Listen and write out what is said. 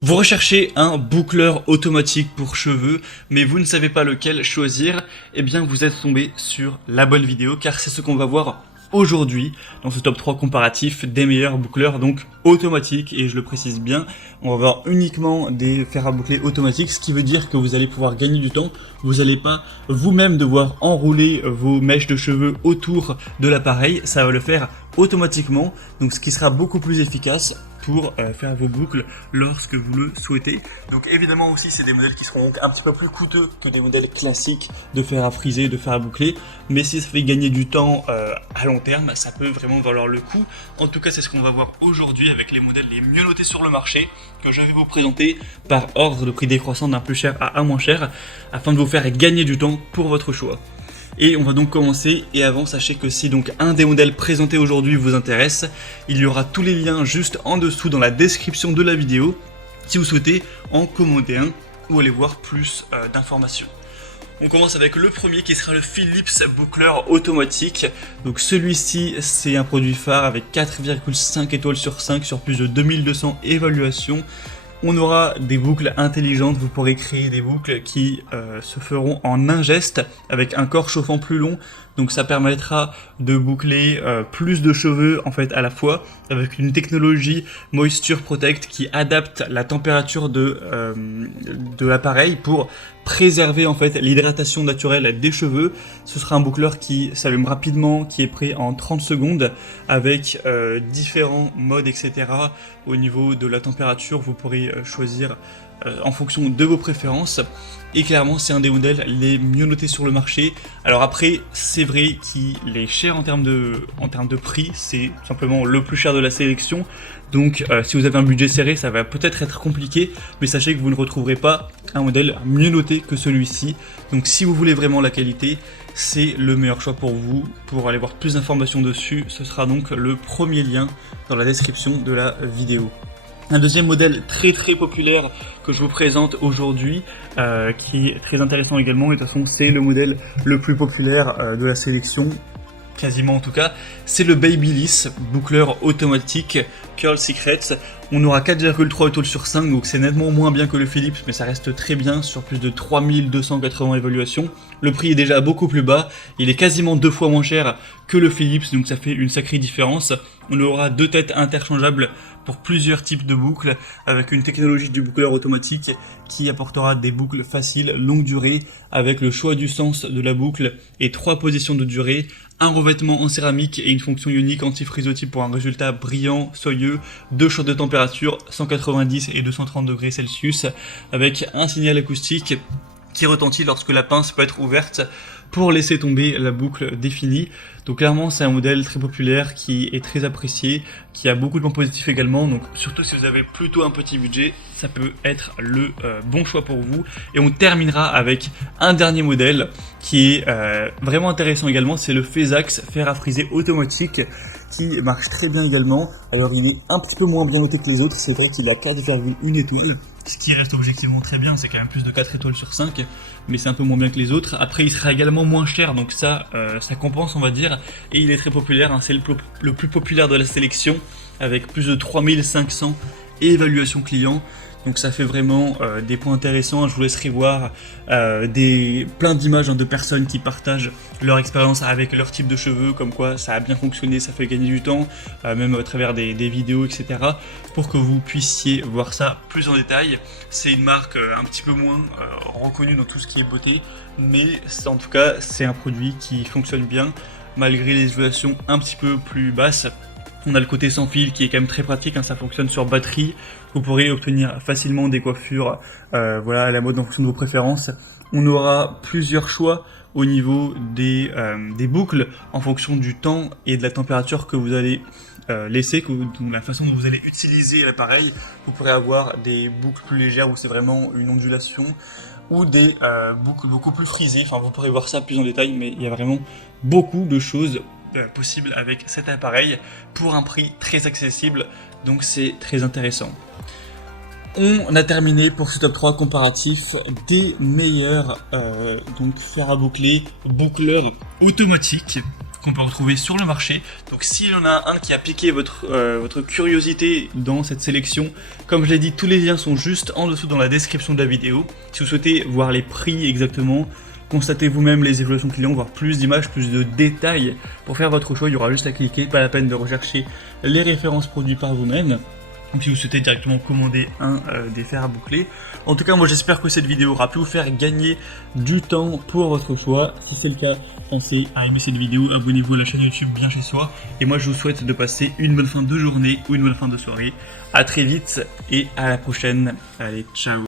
Vous recherchez un boucleur automatique pour cheveux, mais vous ne savez pas lequel choisir, eh bien vous êtes tombé sur la bonne vidéo, car c'est ce qu'on va voir aujourd'hui dans ce top 3 comparatif des meilleurs boucleurs donc automatiques, et je le précise bien, on va voir uniquement des fers à boucler automatiques, ce qui veut dire que vous allez pouvoir gagner du temps, vous n'allez pas vous-même devoir enrouler vos mèches de cheveux autour de l'appareil, ça va le faire automatiquement, donc ce qui sera beaucoup plus efficace pour faire vos boucles lorsque vous le souhaitez. Donc évidemment aussi c'est des modèles qui seront donc un petit peu plus coûteux que des modèles classiques de fer à friser, de fer à boucler, mais si ça fait gagner du temps à long terme, ça peut vraiment valoir le coup. En tout cas c'est ce qu'on va voir aujourd'hui avec les modèles les mieux notés sur le marché, que je vais vous présenter par ordre de prix décroissant d'un plus cher à un moins cher, afin de vous faire gagner du temps pour votre choix. Et on va donc commencer, et avant sachez que si donc un des modèles présentés aujourd'hui vous intéresse, il y aura tous les liens juste en dessous dans la description de la vidéo si vous souhaitez en commander un ou aller voir plus d'informations. On commence avec le premier qui sera le Philips boucleur automatique. Donc celui-ci c'est un produit phare avec 4,5 étoiles sur 5 sur plus de 2200 évaluations. On aura des boucles intelligentes, vous pourrez créer des boucles qui se feront en un geste avec un corps chauffant plus long, donc ça permettra de boucler plus de cheveux en fait à la fois avec une technologie Moisture Protect qui adapte la température de l'appareil pour préserver en fait l'hydratation naturelle des cheveux. Ce sera un boucleur qui s'allume rapidement, qui est prêt en 30 secondes avec différents modes etc. Au niveau de la température, vous pourrez choisir en fonction de vos préférences, et clairement c'est un des modèles les mieux notés sur le marché. Alors après c'est vrai qu'il est cher en termes de prix, c'est simplement le plus cher de la sélection, donc si vous avez un budget serré ça va peut-être être compliqué, mais sachez que vous ne retrouverez pas un modèle mieux noté que celui-ci. Donc si vous voulez vraiment la qualité, c'est le meilleur choix pour vous. Pour aller voir plus d'informations dessus, ce sera donc le premier lien dans la description de la vidéo. Un deuxième modèle très populaire que je vous présente aujourd'hui, qui est très intéressant également, et de toute façon c'est le modèle le plus populaire de la sélection, quasiment en tout cas, c'est le Babyliss boucleur automatique Curl Secrets. On aura 4,3 étoiles sur 5, donc c'est nettement moins bien que le Philips, mais ça reste très bien sur plus de 3280 évaluations. Le prix est déjà beaucoup plus bas, il est quasiment 2 fois moins cher que le Philips, donc ça fait une sacrée différence. On aura 2 têtes interchangeables pour plusieurs types de boucles, avec une technologie du boucleur automatique qui apportera des boucles faciles, longue durée, avec le choix du sens de la boucle et 3 positions de durée, un revêtement en céramique et une fonction ionique anti-frisottype pour un résultat brillant, soyeux, 2 choix de température, 190 et 230 degrés Celsius, avec un signal acoustique qui retentit lorsque la pince peut être ouverte pour laisser tomber la boucle définie. Donc clairement c'est un modèle très populaire qui est très apprécié, qui a beaucoup de points positifs également, donc surtout si vous avez plutôt un petit budget, ça peut être le bon choix pour vous. Et on terminera avec un dernier modèle qui est vraiment intéressant également, c'est le Phasax fer à friser automatique, qui marche très bien également. Alors il est un petit peu moins bien noté que les autres, c'est vrai qu'il a 4,1 étoiles, ce qui reste objectivement très bien, c'est quand même plus de 4 étoiles sur 5, mais c'est un peu moins bien que les autres. Après il sera également moins cher, donc ça compense on va dire, et il est très populaire, hein, c'est le plus populaire de la sélection, avec plus de 3500 évaluations clients. Donc ça fait vraiment des points intéressants. Je vous laisserai voir plein d'images de personnes qui partagent leur expérience avec leur type de cheveux, comme quoi ça a bien fonctionné, ça fait gagner du temps, même à travers des vidéos, etc. pour que vous puissiez voir ça plus en détail. C'est une marque un petit peu moins reconnue dans tout ce qui est beauté, mais en tout cas c'est un produit qui fonctionne bien, malgré les évaluations un petit peu plus basses. On a le côté sans fil qui est quand même très pratique, hein, ça fonctionne sur batterie. Vous pourrez obtenir facilement des coiffures voilà, à la mode en fonction de vos préférences. On aura plusieurs choix au niveau des boucles en fonction du temps et de la température que vous allez laisser, la façon dont vous allez utiliser l'appareil. Vous pourrez avoir des boucles plus légères où c'est vraiment une ondulation, ou des boucles beaucoup plus frisées. Enfin, vous pourrez voir ça plus en détail, mais il y a vraiment beaucoup de choses possible avec cet appareil pour un prix très accessible, donc c'est très intéressant. On a terminé pour ce top 3 comparatif des meilleurs donc fer à boucler boucleurs automatiques. qu'on peut retrouver sur le marché. Donc s'il y en a un qui a piqué votre curiosité dans cette sélection, comme je l'ai dit, tous les liens sont juste en dessous dans la description de la vidéo. Si vous souhaitez voir les prix exactement, constatez vous-même les évaluations clients, voir plus d'images, plus de détails pour faire votre choix, il y aura juste à cliquer, pas la peine de rechercher les références produits par vous-même. Donc si vous souhaitez directement commander un des fers à boucler. En tout cas, moi j'espère que cette vidéo aura pu vous faire gagner du temps pour votre choix. Si c'est le cas, pensez à aimer cette vidéo, abonnez-vous à la chaîne YouTube Bien Chez Soi. Et moi je vous souhaite de passer une bonne fin de journée ou une bonne fin de soirée. A très vite et à la prochaine. Allez, ciao.